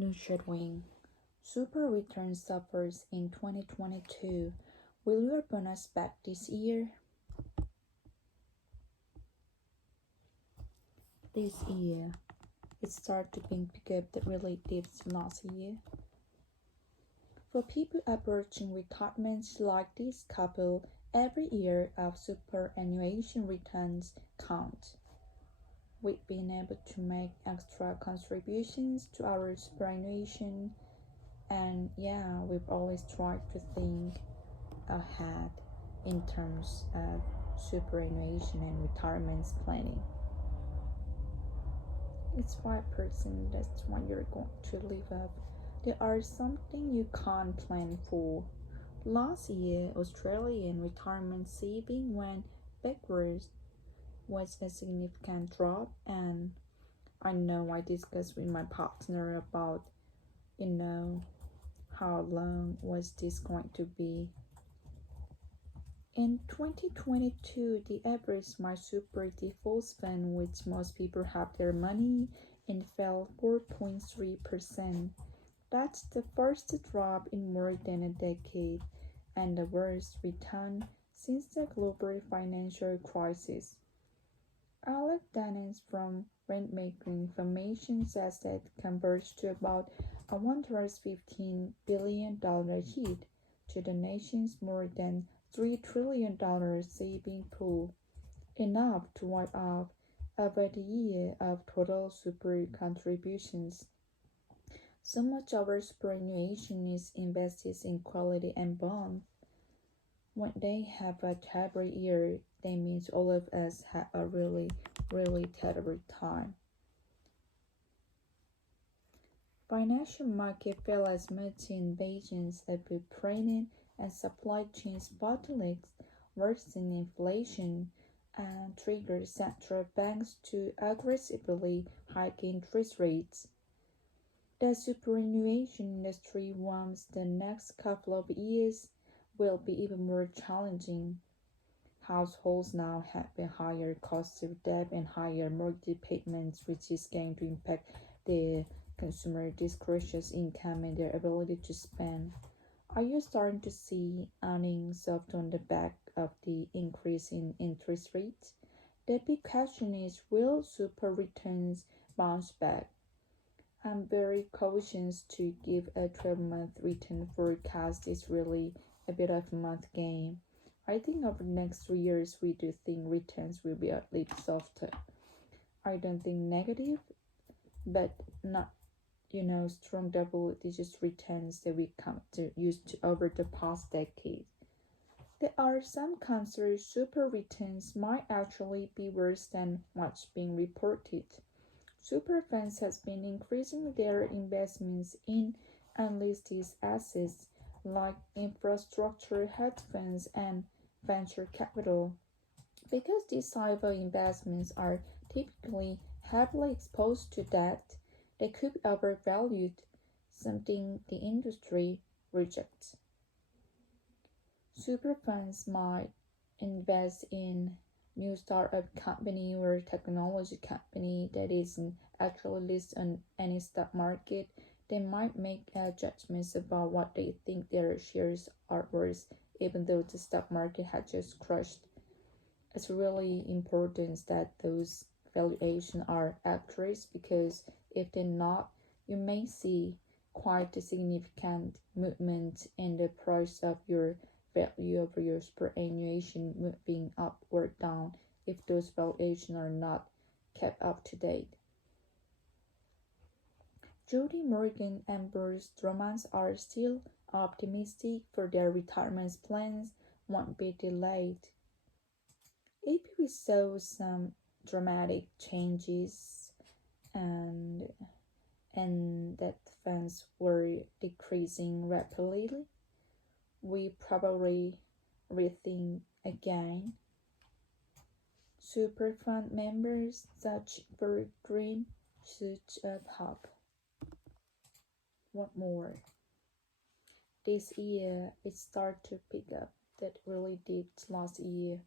영어쉐도잉. Super return suffers in 2022. Will your bonus back this year? This year, it started to pick up the really dips last year. For people approaching retirement like this couple, every year of superannuation returns count. We've been able to make extra contributions to our superannuation, and we've always tried to think ahead in terms of superannuation and retirement planning. It's 5%, that's what you're going to live off. There are something you can't plan for. Last year, Australian retirement saving went backwards, was a significant drop, and I know I discussed with my partner about, how long was this going to be. In 2022, the average my super default spend, which most people have their money in, fell 4.3%. That's the first drop in more than a decade and the worst return since the global financial crisis. Alex Dennis from Rentmaker Information says that converts to about a $115 billion hit to the nation's more than $3 trillion saving pool, enough to wipe out over the year of total super contributions. So much of our superannuation is invested in quality and bonds. When they have a terrible year, that means all of us have a really, really terrible time. Financial market fell as much invasions of Ukraine and supply chain bottlenecks worsened inflation and triggered central banks to aggressively hike interest rates. The superannuation industry warns the next couple of years will be even more challenging. Households now have a higher cost of debt and higher mortgage payments, which is going to impact the consumer discretionary income and their ability to spend. Are you starting to see earnings soft on the back of the increase in interest rates? The big question is, will super returns bounce back? I'm very cautious to give a 12-month return forecast. It's really a bit of a month game. I think over the next 3 years, we do think returns will be a little softer. I don't think negative, but not, strong double-digit returns that we come to used to over the past decade. There are some concerns super returns might actually be worse than what's being reported. Super funds has been increasing their investments in unlisted assets like infrastructure hedge funds and venture capital. Because these type of investments are typically heavily exposed to debt, they could be overvalued, something the industry rejects. Super funds might invest in new startup company or technology company that isn't actually listed on any stock market. They might make judgments about what they think their shares are worth, even though the stock market had just crashed. It's really important that those valuations are accurate, because if they're not, you may see quite a significant movement in the price of your value of your superannuation, moving up or down if those valuations are not kept up to date. Jody Morgan and Bruce Drummond are still optimistic for their retirement plans won't be delayed. If we saw some dramatic changes and that funds were decreasing rapidly, we probably rethink again. Super fund members such for green shoots of hope. What more? This year it started to pick up that really dipped last year.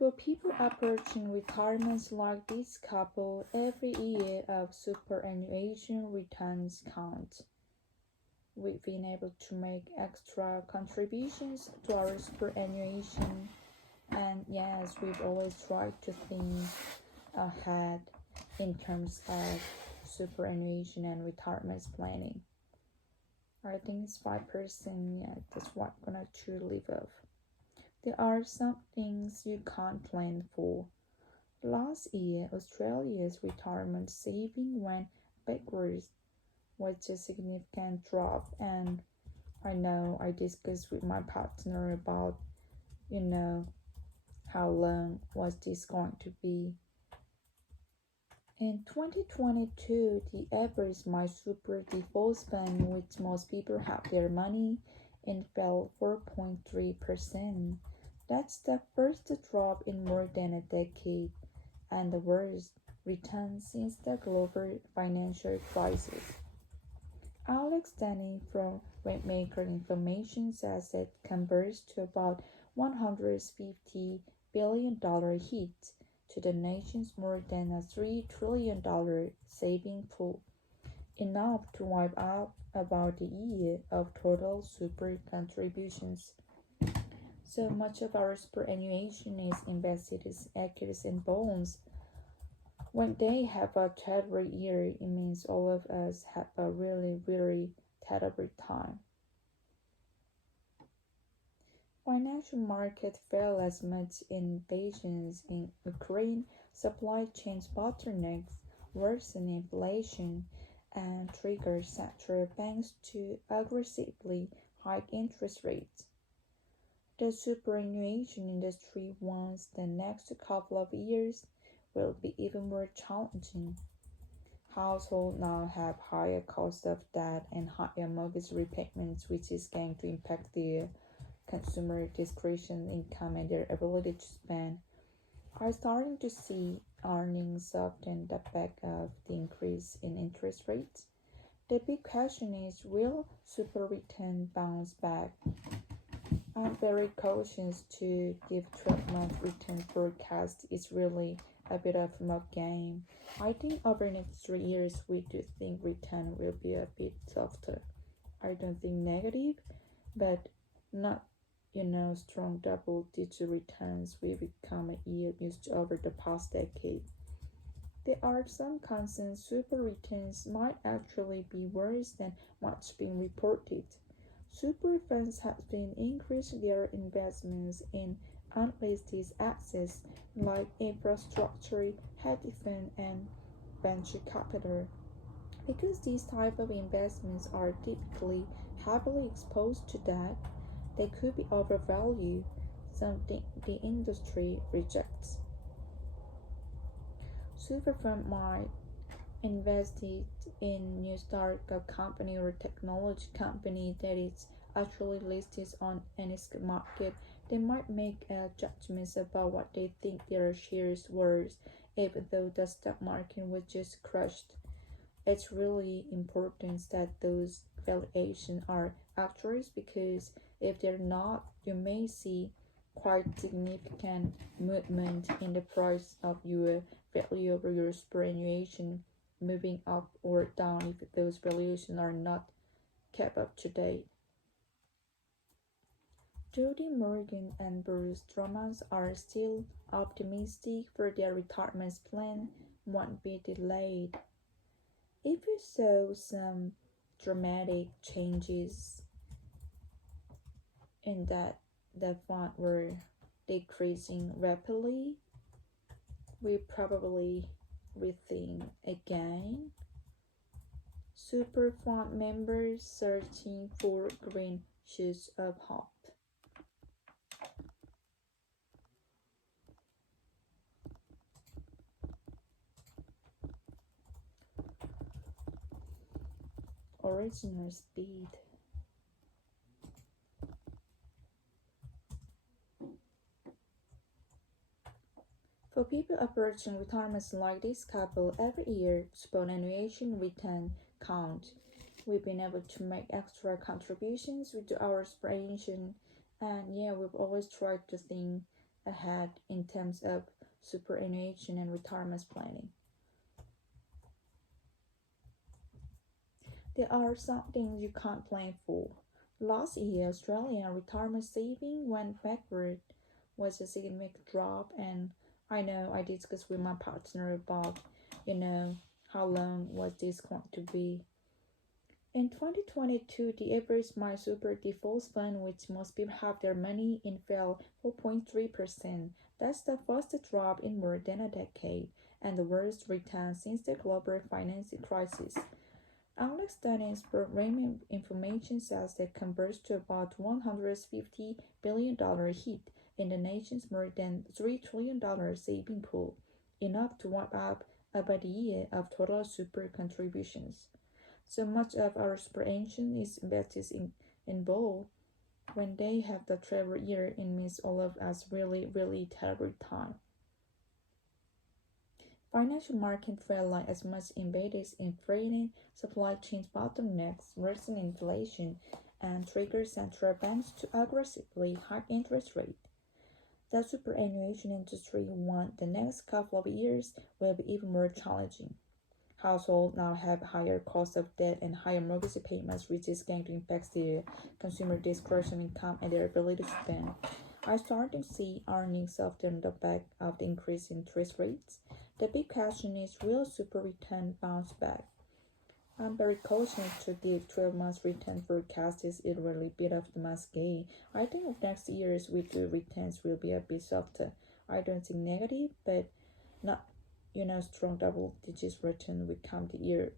For people approaching retirements like this couple, every year of superannuation returns counts. We've been able to make extra contributions to our superannuation, and yes, we've always tried to think ahead in terms of superannuation and retirement planning. I think it's 5%, yeah, that's what I'm gonna truly live off. There are some things you can't plan for. Last year, Australia's retirement saving went backwards, which is a significant drop, and I know I discussed with my partner about, how long was this going to be. In 2022, the average My Super default spend, which most people have their money in, fell 4.3%. That's the first drop in more than a decade and the worst return since the global financial crisis. Alex Denny from Rainmaker Information says it compares to about $150 billion hit to the nation's more than a $3 trillion saving pool, enough to wipe out about a year of total super contributions. So much of our superannuation is invested in equities and bonds. When they have a terrible year, it means all of us have a really, really terrible time. Financial market fell as much invasions in Ukraine, supply chain bottlenecks, worsen inflation, and trigger central banks to aggressively hike interest rates. The superannuation industry wants the next couple of years will be even more challenging. Households now have higher cost of debt and higher mortgage repayments, which is going to impact their consumer discretionary income and their ability to spend. Are starting to see earnings soften the back of the increase in interest rates. The big question is, will super return bounce back? I'm very cautious to give 12-month return forecast. It's really a bit of a game. I think over the next 3 years we do think return will be a bit softer. I don't think negative, but not strong double-digit returns will become a year used over the past decade. There are some concerns super returns might actually be worse than what's being reported. Super funds have been increasing their investments in unlisted assets like infrastructure, hedge fund, and venture capital. Because these type of investments are typically heavily exposed to debt, they could be overvalued, something the industry rejects. Super fund might invested in new startup company or technology company that is actually listed on any stock market. They might make judgments about what they think their shares worth, even though the stock market was just crushed. It's really important that those valuations are accurate, because if they're not, you may see quite significant movement in the price of your value of your superannuation, moving up or down if those valuations are not kept up to date. Jody Morgan and Bruce Drummond are still optimistic for their retirement plan won't be delayed. If you saw some dramatic changes in that the fund were decreasing rapidly, we probably rethink again. Super fund members searching for green shoots of hope. Original speed. For people approaching retirements like this couple, every year superannuation return count. We've been able to make extra contributions with our superannuation, and yeah, we've always tried to think ahead in terms of superannuation and retirement planning. There are some things you can't plan for. Last year, Australian retirement saving went backward, was a significant drop, and I know I discussed with my partner about, you know, how long was this going to be. In 2022, the average My Super default fund, which most people have their money in, fell 4.3%. That's the fastest drop in more than a decade, and the worst return since the global financial crisis. Analyst studies programming information says that converts to about $150 billion hit in the nation's more than $3 trillion saving pool, enough to wipe out about a year of total super contributions. So much of our superannuation is invested in bold. When they have the travel year, it means all of us really terrible time. Financial market fell like as much embedded in freighting, supply chain bottlenecks, worsening inflation, and triggered central banks to aggressively hike interest rates. The superannuation industry warned the next couple of years will be even more challenging. Households now have higher costs of debt and higher mortgage payments, which is going to impact their consumer discretionary income and their ability to spend. I starting to see earnings soften on the back of the increase in interest rates. The big question is, will super return bounce back? I'm very cautious to give 12 months return forecast is it really bit of the masquerade. I think of next year's weekly returns will be a bit softer. I don't think negative, but not strong double digits return will come the year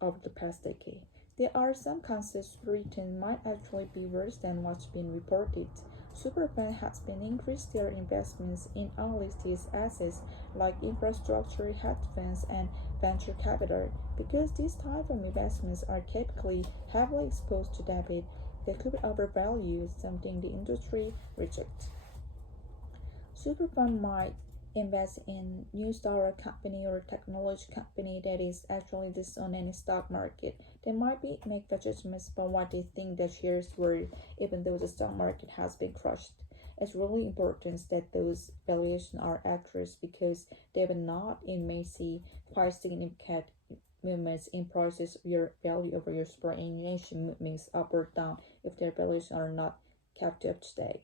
of the past decade. There are some concepts return might actually be worse than what's been reported. Superfund has been increased their investments in unlisted assets like infrastructure, hedge funds, and venture capital. Because these type of investments are typically heavily exposed to debit, they could be overvalued, something the industry rejects. Superfund might invest in new startup company or technology company that is actually listed on any stock market. They might make the judgments about what they think the shares were, even though the stock market has been crushed. It's really important that those valuations are accurate because they will not, it may see quite significant movements in prices of your value over your superannuation movements up or down if their valuations are not kept up to date.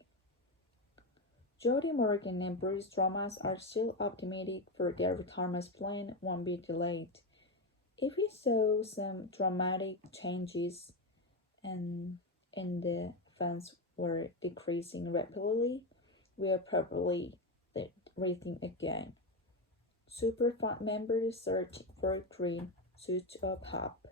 Jody Morgan and Bruce Thomas are still optimistic for their retirement plan won't be delayed. If we saw some dramatic changes and in the funds were decreasing rapidly, we'll probably rethink again. Super fund members search for green suits of hope.